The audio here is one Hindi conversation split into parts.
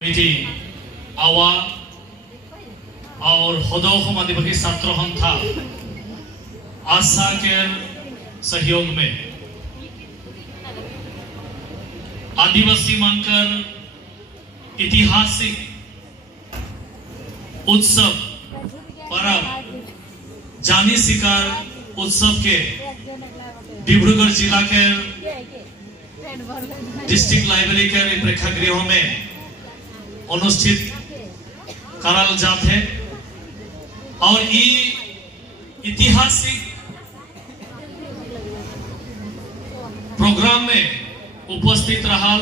कमिटी आवा और हदोखम आदिवासी छात्र संस्था आशा के सहयोग में आदिवासी मानकर ऐतिहासिक उत्सव पर्व जानी शिकार उत्सव के डिब्रूगढ़ जिला के डिस्ट्रिक्ट लाइब्रेरी के प्रेक्षागृह में अनुष्ठित कराल जाते और ये ऐतिहासिक प्रोग्राम में उपस्थित रहा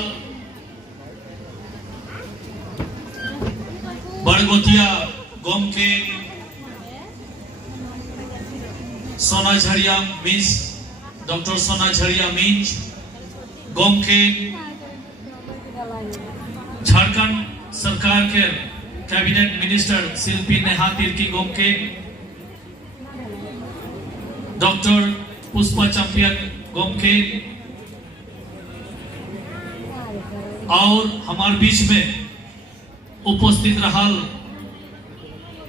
बड़गोतिया गोम के सोना झरिया मिस डॉक्टर सोना झरिया मिंज गोम के झारखंड सरकार के कैबिनेट मिनिस्टर शिल्पी नेहा तिर्की गोम के डॉक्टर पुष्पा चंपियन गोम के और हमारे बीच में उपस्थित रहा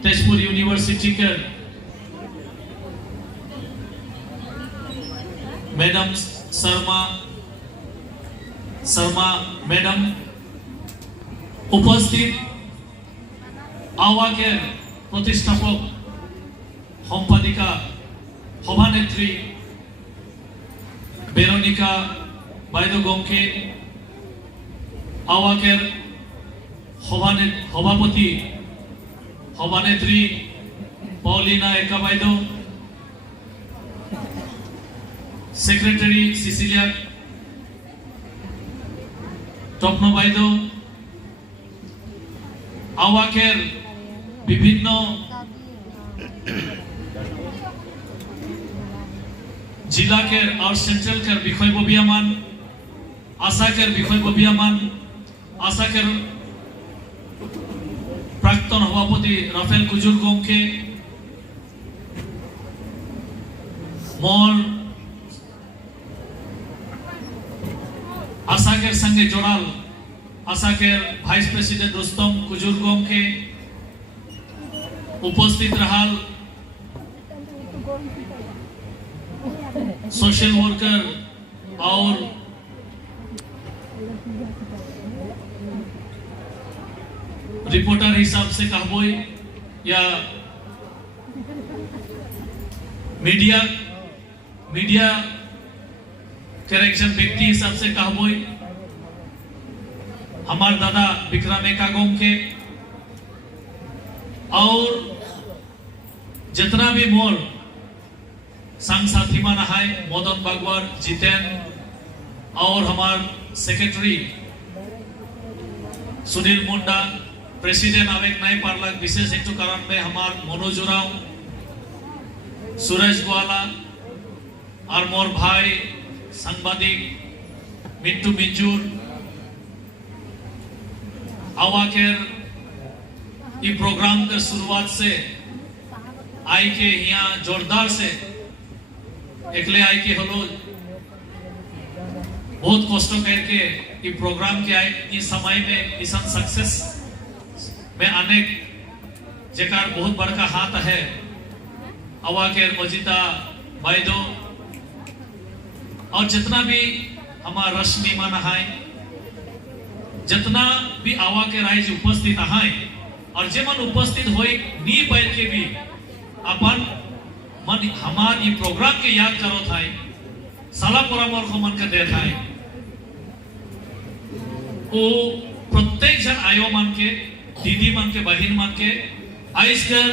तेजपुर यूनिवर्सिटी के मैडम शर्मा मैडम उपस्थित आवा के प्रतिष्ठापक सम्पादिका सभानेत्री वेरोनिका बायदो गोमके आवा के सभापति सभानेत्री पौलिना एका बायदो सेक्रेटरी सिसिलिया टपनो बायदो आवाकेर विभिन्न जिला के और सेंट्रल के विषय बबियामान आशा के विषय बबियामान आशा के प्राक्तन सभापति राफेल कुजुर गोमके मोर आशा के संगे जोड़ाल आशा के वाइस प्रेसिडेंट रुस्तम कुजुर गोम के उपस्थित रहा सोशल वर्कर और रिपोर्टर हिसाब से कहबोई या मीडिया के एक व्यक्ति हिसाब से कहबोई हमार दादा विक्रम एका गोम के और जितना भी मोर संग साथी मान है मदन बागवार जितेन और हमार सेक्रेटरी सुनील मुंडा प्रेसिडेंट आवेक नहीं पारला विशेष एक कारण में हमार मनोज उराव सुरेश ग्वाला और मोर भाई सांबादिक मिंटू मिंजूर आवाकेर ये प्रोग्राम के शुरुआत से आई के यहाँ जोरदार से एकले आई के हलो बहुत कष्ट करके ये प्रोग्राम के आई इस समय में इस सक्सेस में अनेक जेकार बहुत बड़का हाथ है आवाकेर मजिता बायदो और जितना भी हमारा रश्मि माना है जितना भी आवा के राइज उपस्थित है और जे मन उपस्थित होए नी पैर के भी अपन मन हमार ये प्रोग्राम के याद करो था सलाह परामर्श मन के दे था वो प्रत्येक जन आयो मन के दीदी मन के बहन मन के आइस कर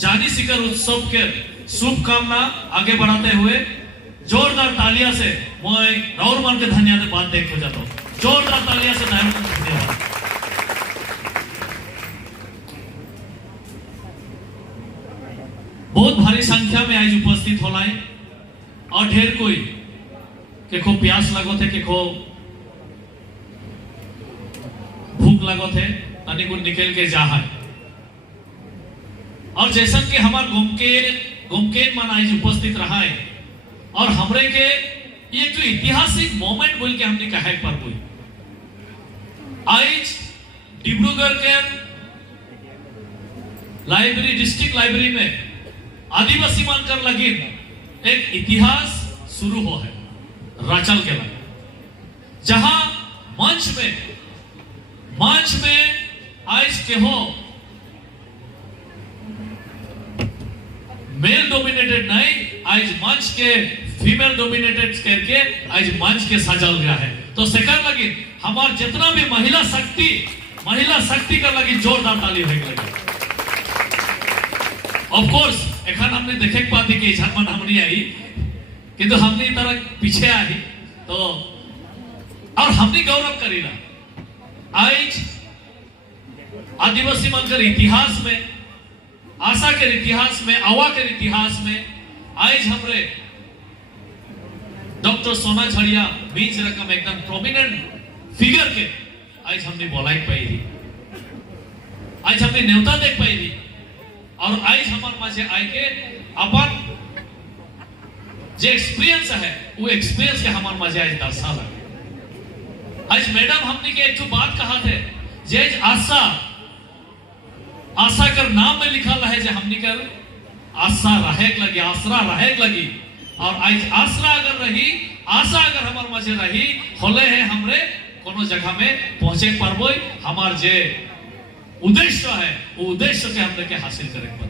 जानी शिखर उत्सव के शुभकामना आगे बढ़ाते हुए जोरदार तालियां से मैं राउर मन के धन्यवाद देखो जाता हूँ जोरदार तालियां से धन्यवाद। बहुत भारी संख्या में आज उपस्थित होला है और ढेर कोई के को प्यास लगो थे के को भूख लगो थे तनी को निकल के जा है और जैसा कि हमार गुमकेन मन आज उपस्थित रहा है और हमरे के ये जो ऐतिहासिक मोमेंट बोल के हमने कहा पर कोई आज डिब्रूगढ़ के लाइब्रेरी, डिस्ट्रिक्ट लाइब्रेरी में आदिवासी मानकर लगी एक इतिहास शुरू हो है राचल के लगे, जहां मंच में आज के हो मेल डोमिनेटेड नहीं, आज मंच के फीमेल डोमिनेटेड करके आज मंच के सजल गया है। तो सेकर लगी हमार जितना भी महिला शक्ति कर लगी जोरदार ताली होने लगी। ऑफ कोर्स एखन हमने देखे पाती कि झारखंड हमनी आई, किंतु हमनी तरह पीछे आई तो और हमनी गौरव करीला आज आदिवासी मनकर इतिहास में, आशा के इतिहास में, आवा के इतिहास में आज हमरे डॉक्टर सोना झड़िया बीच रकम एकदम प्रोमिनेंट फिगर के आज हमने बोलाई पाई थी, आज हमने न्योता देख पाई थी और आज हमारे माঝে आई के अपन जो एक्सपीरियंस है वो एक्सपीरियंस के हमारे माঝে आज दर्शा लगे। आज मैडम हमने के एक बात कहा थे जे आशा कर नाम में लिखा है जे हमने कर आशा रहेग लगी, आसरा रहेग लगी। और आज आसरा अगर रही, आशा अगर हमारे माঝে रही होले है हमरे कोनो जगह में पहुंचे पारबो। हमार जे उद्देश्य है वो उद्देश्य के हमने के हासिल करे पर।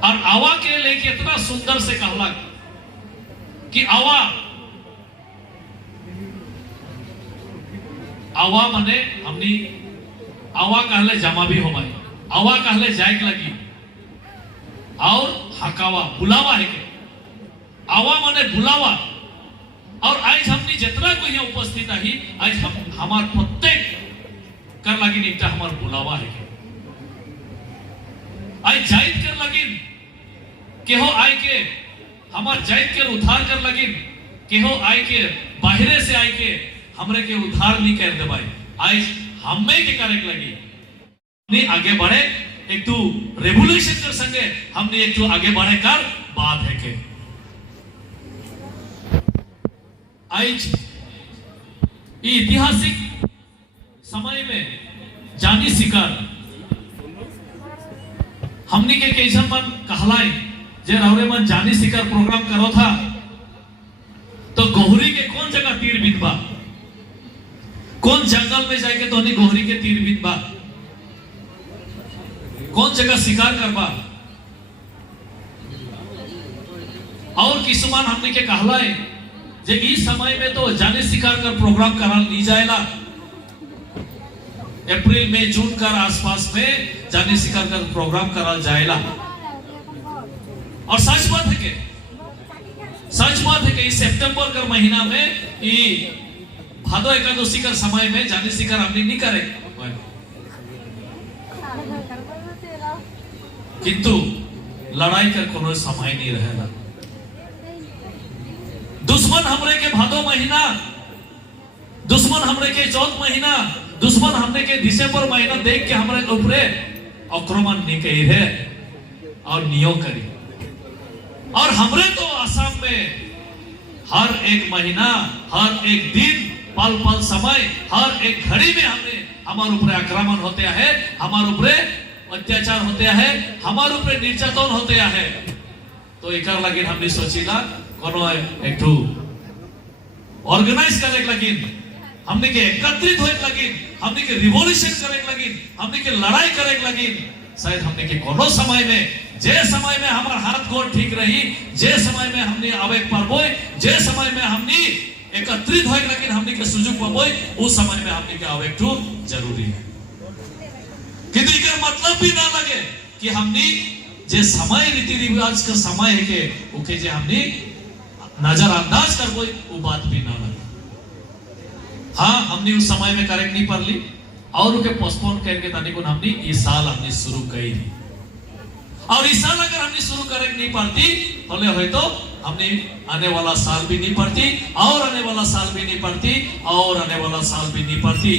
और आवा के लेके इतना सुंदर से कहला कि आवा माने हमनी आवा कहले जमा भी हो भाई, आवा कहले जायक लगी और हकावा बुलावा है के आवा माने बुलावा। और आज हमनी जितना कोई यहाँ उपस्थित है आज हम हमार प्रत्येक कर लगी एक हमार बुलावा है के आज जायद कर लगी के हो आय के हमार जायद के उद्धार कर लगी के हो आय के बाहरे से आय के हमरे के उद्धार नहीं कर दे भाई। आज हमें के करे लगी नहीं आगे बढ़े एक तो रेवोल्यूशन कर संगे हमने एक तो आगे बढ़े कर बात है के आज ऐतिहासिक समय में जानी शिकार हमने के कैसन मन कहलाए जे रावरे मन जानी शिकार प्रोग्राम करो था तो गोहरी के कौन जगह तीर बिंदबा, कौन जंगल में जाके तो नहीं गोहरी के तीर बिंदबा, कौन जगह शिकार करबा। और किसुमान हमने के कहलाए जे इस समय में तो जाने शिकार कर प्रोग्राम करा ली जाएला, अप्रैल में जून कर आसपास में जाने शिकार कर प्रोग्राम करा जाएला। और सच बात है कि इस सितंबर का महीना में ये भादो एकादशी का समय में जाने शिकार हमने नहीं करे, किंतु लड़ाई कर कोनो समय नहीं रहेगा। दुश्मन हमरे के भादो महीना, दुश्मन हमरे के चौथ महीना, दुश्मन हमरे के दिसंबर महीना देख के हमरे ऊपरे आक्रमण नहीं कही है और नियो करी। और हमरे तो असम में हर एक महीना, हर एक दिन, पल पल समय, हर एक घड़ी में हमने हमारे ऊपर आक्रमण होते हैं, हमारे ऊपर अत्याचार होते हैं, हमारे ऊपर निर्यातन होते हैं। तो एक लगी हमने सोचीला कोनो एक तो ऑर्गेनाइज करे लगी, हमने के एकत्रित होए लगी, हमने के रिवॉल्यूशन करे लगी, हमने के लड़ाई करे लगी। शायद हमने के कोनो समय में जे समय में हमार हाथ गोड़ ठीक रही, जे समय में हमने आवेग पाबोय, जे समय में हमने एकत्रित होए लेकिन हमने के सुजुग पाबोय, उस समय में हमने के आवेग तो जरूरी है। किंतु इसका मतलब भी ना लगे कि हमने जे समय रीति रिवाज का समय है के ओके जे हमने नजरअंदाज कर कोई वो बात भी ना लगे। हाँ हमने उस समय में करेक्ट नहीं पढ़ ली और उके पोस्टपोन करके तानी को हमने इस साल हमने शुरू करी थी। और इस साल अगर हमने शुरू करेक्ट नहीं पढ़ती भले हो तो हमने आने वाला साल भी नहीं पढ़ती और आने वाला साल भी नहीं पढ़ती और आने वाला साल भी नहीं पढ़ती।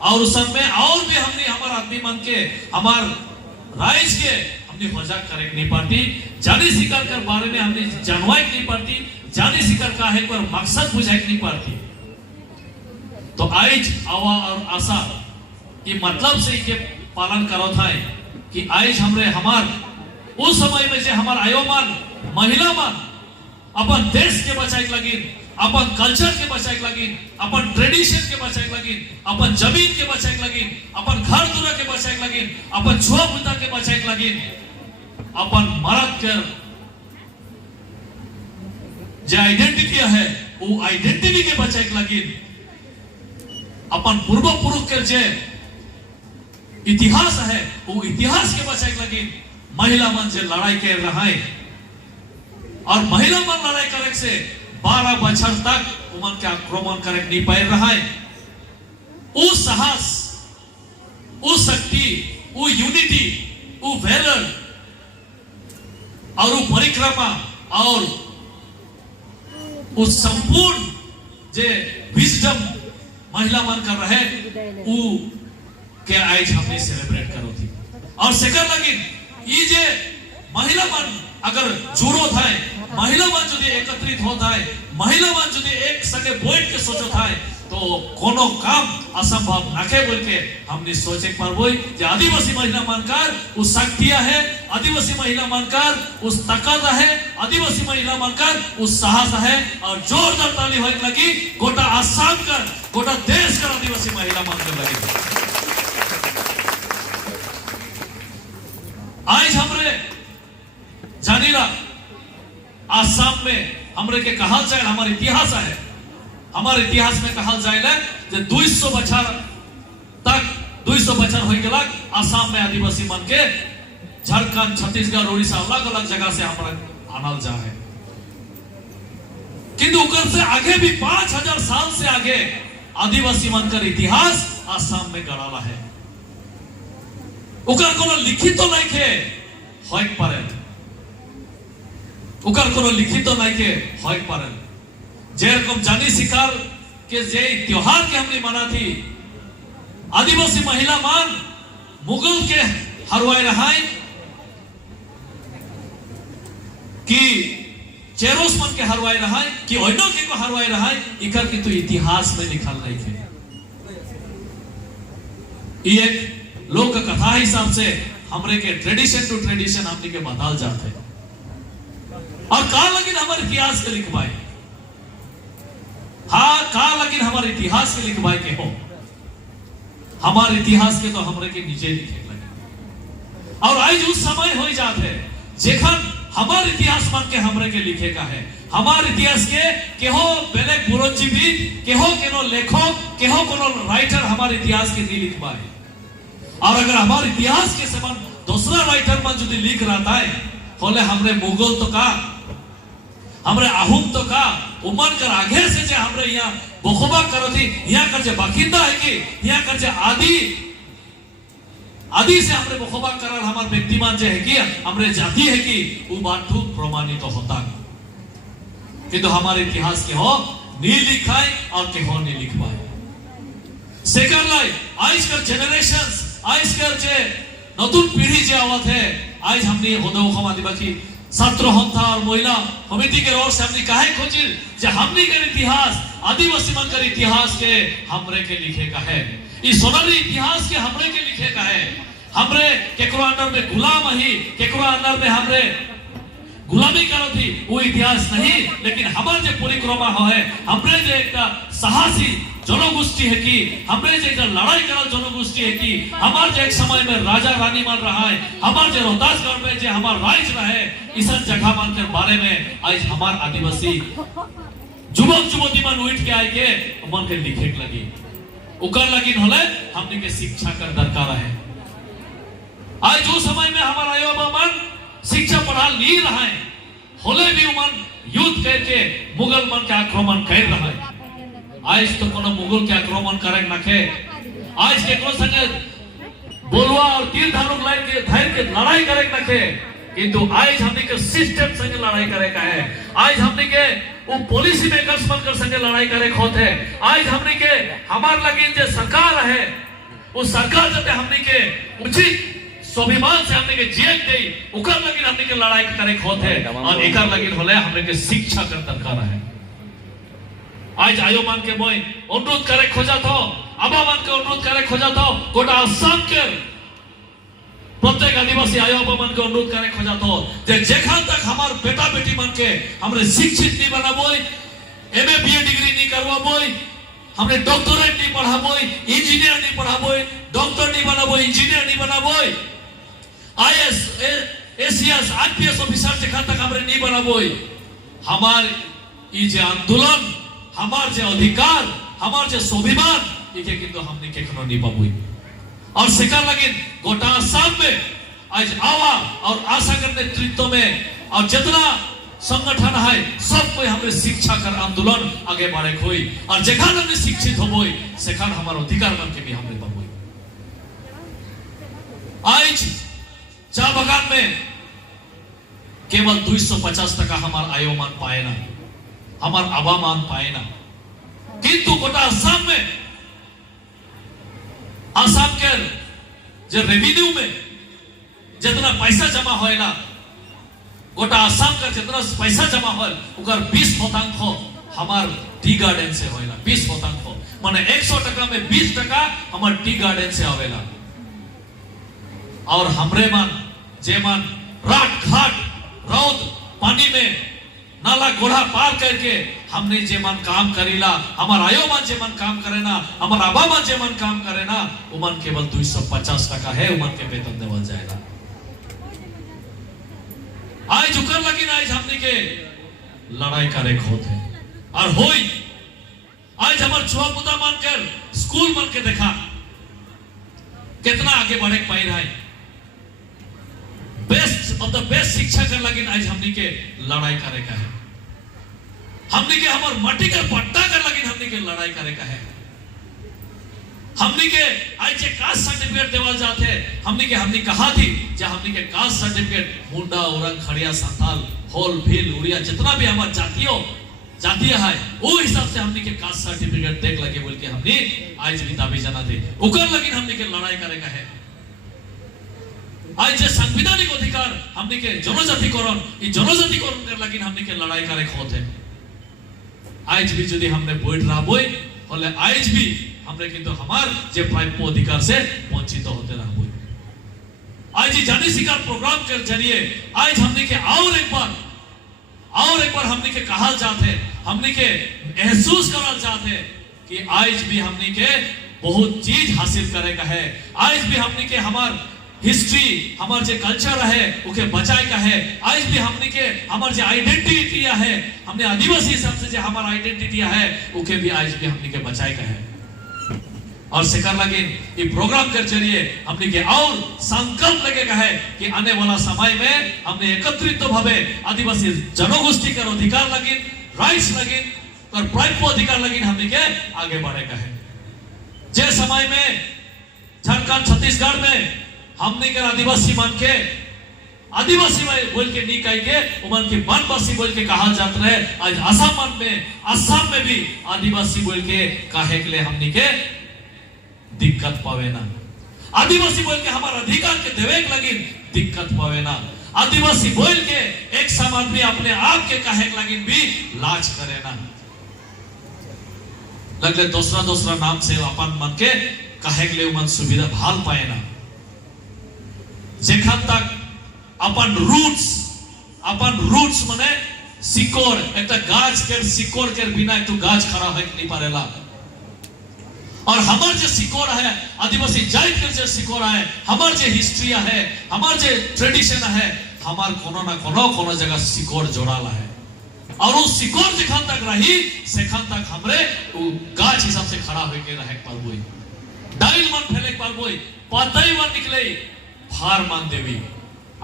और उस समय और भी हमने हमारे आदमी मन के हमार राइज के हमने मजाक करेक्ट नहीं पढ़ती, जानी शिकार कर बारे में हमने जानवाई नहीं पढ़ती, जानी शिकार का है मकसद बुझाई नहीं पढ़ती। तो आज आवा और आशा ये मतलब से के पालन करो था कि आज हमरे हमार उस समय में जे हमार आयोमान महिला मान अपन देश के बचाए लगी, अपन कल्चर के बचाए लगी, अपन ट्रेडिशन के बचाए लगी, अपन जमीन के बचाए लगी, अपन घर दुरा के बचाए लगी, अपन छुआ पिता के बचाए लगी, अपन मरद कर जो आइडेंटिटी है वो आइडेंटिटी के बचाए लगी, अपन पूर्व पुरुष के जे इतिहास है वो इतिहास के बचाए लगी, महिला मन जे लड़ाई कर रहा है और महिला मन लड़ाई करे से 12 बछर तक उमन के आक्रमण करे नहीं पाए रहा है। वो साहस, वो शक्ति, वो यूनिटी, वो वैलर और वो परिक्रमा और वो संपूर्ण जे विजडम महिला मन कर रहे वो के आज हमने सेलिब्रेट करो थी। और सेकर लगी ये जे महिला मन अगर जुड़ो था, महिला मन जो एकत्रित होता है, महिला मन जो एक संगे बैठ के सोचो था तो कोनो काम असंभव नाके बोल के हमने सोचे पर वही जो आदिवासी महिला मनकार उस शक्तियां है, आदिवासी महिला मनकार उस ताकत है, आदिवासी महिला मनकार उस साहस है और जोरदार ताली होने लगी गोटा आसाम कर गोटा देश का आदिवासी महिला मनकर लगी। आज हमरे जानीला आसाम में हमरे के कहा जाए हमारे इतिहास है, हमारे इतिहास में कहा जाए जे 200 बछर तक 200 बछर हो गया आसाम में आदिवासी मन के झारखंड छत्तीसगढ़ उड़ीसा अलग अलग जगह से हमारा आनल जा है, किंतु उकर से आगे भी 5000 साल से आगे आदिवासी मन का इतिहास आसाम में गड़ाला है। उकर कोनो लिखित तो नहीं के होय पारे, उकर कोनो लिखित तो नहीं के होय पारे। जेरकम जानी शिकार के जे त्योहार के हमने मना थी आदिवासी महिला मान मुगल के हरवाए रहाई कि चेरोस मन के हरवाए रहाई कि ओइनो के को हरवाए रहाई इकर की तो इतिहास में लिखल नहीं थे। ये एक लोक कथा हिसाब से हमरे के ट्रेडिशन टू ट्रेडिशन हमने के बदल जाते और कहा लगिन हमारे इतिहास के लिखवाए, हाँ कहा लगिन हमारे इतिहास के लिखवाए के हो, हमारे इतिहास के तो हमरे के नीचे लिखे लगे और आज उस समय हो जाते जेखन हमारे इतिहास मान के हमरे के लिखे का है, हमारे इतिहास के हो बेलेग बुरंजीविद के हो केनो लेखक के हो कोनो राइटर हमारे इतिहास के नहीं लिखवाए। और अगर हमारे इतिहास के संबंध दूसरा राइटर मन जो लिख रहा है होले हमरे मुगल तो का हमरे आहुम तो का उमन कर आगे से जे हमरे यहाँ बखोबा करो थी यहाँ कर जे बाकिंदा है कि यहाँ कर जे आदि से हमरे बखोबा करल हमारे व्यक्तिमान जे है कि हमरे जाति है कि वो बात ठूक प्रमाणित तो होता कि तो हमारे इतिहास के हो नहीं लिखाए और के हो नहीं लिखवाए। सेकंड लाइफ आज कर जनरेशंस आज कर जे नतुन पीढ़ी जे आवत है आज हमने होदो आदिवासी छात्र हंथा और महिला समिति के ओर से हमने काहे खोजी जे हमने के इतिहास आदिवासी मन कर इतिहास के हमरे के लिखे का है, इस सोनाली इतिहास के हमरे के लिखे का है। हमरे केकरो अंदर में गुलाम ही केकरो अंदर में हमरे गुलामी करो थी वो इतिहास नहीं, लेकिन हमारे जो परिक्रमा हो है हमरे जो एक साहसी जनगोष्ठी है कि हमरे जो एक लड़ाई करल जनगोष्ठी है कि हमारे जो एक समय में राजा रानी मान रहा है, हमारे जो रोहतासगढ़ में जो हमारा राज रहे इस जगह मान के बारे में आज हमारे आदिवासी युवक युवती मन उठ के आए के मन के लिखे लगी उकर लगी होले हमने के शिक्षा कर दरकार है। आज जो समय में हमारा युवा मन शिक्षा पढ़ा नहीं रहा है होले भी उमन युद्ध करके मुगल मन के आक्रमण कर रहा है। आज तो कोनो मुगल के आक्रमण करे नखे आज के को संगे बोलवा और तीर धनुक लाइन के धैर्य के लड़ाई करे नखे, किंतु आज हमने के सिस्टम संगे लड़ाई करे का है। आज हमने के वो पॉलिसी मेकर्स बनकर संगे लड़ाई करे खोत है। आज हमने के हमार लगी जो सरकार है वो सरकार जब हमने के उचित स्वाभिमान से हमने के जीत गई उकर लगी हमने के लड़ाई करे खोत है और एकर लगी होले हमने के शिक्षा कर दरकार है। आज आयोमान के मोय अनुरोध करे खोजा तो आबा मान के अनुरोध करे खोजा था गोटा आसाम के प्रत्येक आदिवासी आयो आबा मान के अनुरोध करे खोजा था जे जेखान तक हमार बेटा बेटी मान के हमरे शिक्षित नहीं बनाबोई एमए बीए डिग्री नहीं करवाबोई हमने डॉक्टरेट नहीं पढ़ाबोई इंजीनियर नहीं पढ़ाबोई डॉक्टर नहीं बनाबोई इंजीनियर नहीं बनाबोई आईएएस एसीएस आईपीएस ऑफिसर जेखान तक हमरे नहीं बनाबोई हमार ई जे आंदोलन हमार जे अधिकार हमार जे स्वाभिमान इके किंतु हमने केखनो नहीं पाबोई और सेकर लगिन गोटा आसाम में आज आवा और आशा के नेतृत्व में और जितना संगठन है सब कोई हमरे शिक्षा कर आंदोलन आगे बढ़े कोई और जेखान हमने शिक्षित होबोई सेखान हमार अधिकार मन के भी हमरे पाबोई आज चा बगान में केवल 250% हमार आयोमान पाए ना हमार आवामान पाए ना किंतु गोटा आसाम में आसाम के जो रेवेन्यू में जितना पैसा जमा होएला गोटा आसाम का जितना पैसा जमा होल उकर 20% हमार टी गार्डन से होएला 20% माने 100% में 20% हमार टी गार्डन से आवेला और हमरे मन जे मन रात घाट रौद पानी में नाला गोढ़ा पार करके हमने जे मन काम करेला हमार आयो मन जे मन काम करे ना हमार आबा मन जे मन काम करे ना वो मन केवल 250% है वो मन के वेतन देवल जाएगा आज जुकर लगी ना आज हमने के लड़ाई करे खोद है और होई आज हमार छुआ पुता मान कर स्कूल मन के देखा कितना आगे बढ़े पाई रहा है बेस्ट ऑफ द बेस्ट शिक्षा कर लगी आज हमने के लड़ाई करे का है हमने के हमार माटी का पट्टा कर लगी हमने के लड़ाई करे का है हमने के आज जे कास्ट सर्टिफिकेट देवल जाते हमने कहा थी जे हमने के कास्ट सर्टिफिकेट मुंडा औरंग खड़िया संताल होल भील उड़िया जितना भी हमार जातीय है वो हिसाब से हमने के कास्ट सर्टिफिकेट देख लगे बोल के हमने आज भी दाबी जना थे उकर लगी हमने के लड़ाई करे का है आज जे संवैधानिक अधिकार हमने के जनजातिकरण कर लगी हमने के लड़ाई करे खोद है आज भी यदि हमने बैठ रहा बोई बोले आज भी हमने किंतु हमार जे प्राप्य अधिकार से वंचित होते रहा बोई आज ये जानी शिकार प्रोग्राम के जरिए आज हमने के और एक बार हमने के कहा जाते हमने के महसूस करल जाते कि आज भी हमने के बहुत चीज हासिल करेगा है आज भी हमने के हमार हिस्ट्री हमार जे कल्चर है उके बचाए का है आज भी हमने के हमार जे आइडेंटिटी है हमने आदिवासी हिसाब से जे हमार आइडेंटिटी है उके भी आज भी हमने के बचाए का है और सिकर लगे ये प्रोग्राम के जरिए हमने के और संकल्प लगेगा है कि आने वाला समय में हमने एकत्रित भावे आदिवासी जनगोष्ठी का अधिकार लगे राइट्स लगे और प्राप्य अधिकार लगे हमने के आगे बढ़ेगा है जे समय में झारखंड छत्तीसगढ़ में हमने के आदिवासी मान के आदिवासी बोल के नहीं कहेंगे उमन के वनवासी बोल के कहा जाता है आज असम में भी आदिवासी बोल के कहे के लिए हमने के दिक्कत पावे ना आदिवासी बोल के हमारा अधिकार के देवे लगी दिक्कत पावे ना आदिवासी बोल के एक समाज में अपने आप के कहे लगी भी लाज करे ना लगले दूसरा नाम से अपन मन के कहे के लिए उमन सुविधा भाल पाए ना जेखान तक अपन रूट्स माने सिकोर एक गाछ के सिकोर के बिना एक गाछ खड़ा हो नहीं पारेला और हमार जे सिकोर है आदिवासी जाति के जे सिकोर है हमार जे हिस्ट्री है हमार जे ट्रेडिशन है हमार कोनो ना कोनो जगह सिकोर जोड़ाला है और वो सिकोर जेखान तक रही सेखान तक हमरे वो गाछ हिसाब से खड़ा होके रहे पाबोई डाइल मन फैले पाबोई पतई मन निकले भार मान देवी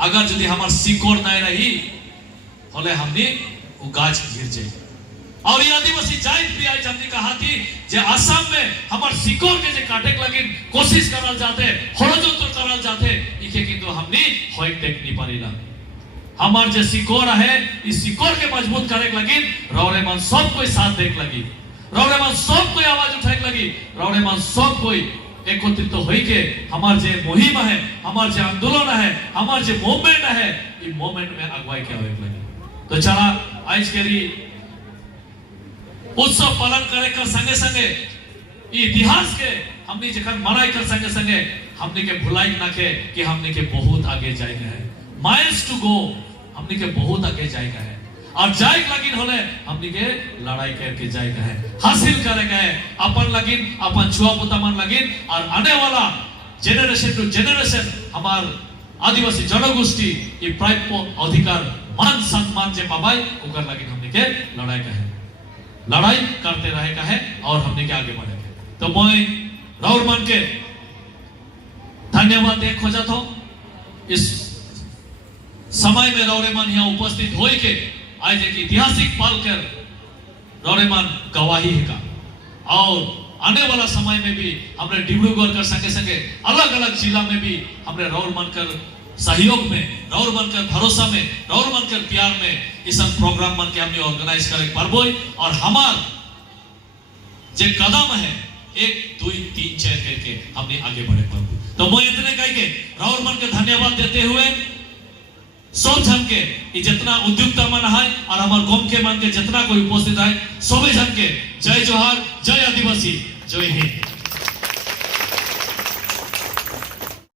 अगर यदि हमार सिकोर नहीं रही होले हमने वो गाछ गिर जाए और ये आदिवासी जाति भी आज हमने कहा थी जे असम में हमार सिकोर के जे काटे लगे कोशिश करल जाते हड़जोतर करल जाते इके किंतु हमने होइक देख नहीं पारीला हमार जे सिकोर है इस सिकोर के मजबूत करे लगी रौरे मन सब कोई साथ देख लगी रौरे मन सब कोई आवाज उठाए लगी रौरे मन सब कोई एकत्रित तो होई के हमार जे मुहिम है हमार जे आंदोलन है हमार जे मूवमेंट है ये मूवमेंट में अगुवाई क्या होए लगी तो चला आज के उत्सव पालन करे कर संगे संगे इतिहास के हमने जखन मनाई कर संगे संगे हमने के भुलाई ना के कि हमने के बहुत आगे जाएगा है, माइल्स टू गो, हमने के बहुत आगे जाएगा है और जाएग लगिन होले हमने के लड़ाई करके जाएगा है, हासिल करेगा है अपन लगिन, अपन छुआ पुता मन लगिन और आने वाला जेनरेशन टू जेनरेशन हमार आदिवासी जनगोष्ठी ये प्राप्य अधिकार मान सम्मान जे पाबाई ओकर लगिन हमने के लड़ाई का है, लड़ाई करते रहेगा है और हमने के आगे बढ़ेगा। तो मैं राउर मान के धन्यवाद दे खोजा था इस समय में रौरेमान यहाँ उपस्थित हो के आज एक ऐतिहासिक पल कर रौरेमान गवाही है का और आने वाला समय में भी हमने डिब्रूगढ़ कर संगे संगे अलग अलग जिला में भी हमने रौरमान कर सहयोग में, रौरमान कर भरोसा में, रौरमान कर प्यार में इस प्रोग्राम मन के हमने ऑर्गेनाइज करे परबोई और हमार जे कदम है 1 2 3 4 करके हमने आगे बढ़े परबो। तो मैं इतने कह के रौरमान के धन्यवाद देते हुए सब जन के जितना उद्योगता मन है और हमार गांव के मन के जितना कोई उपस्थित है सभी जन के जय जोहार, जय आदिवासी, जय हिंद।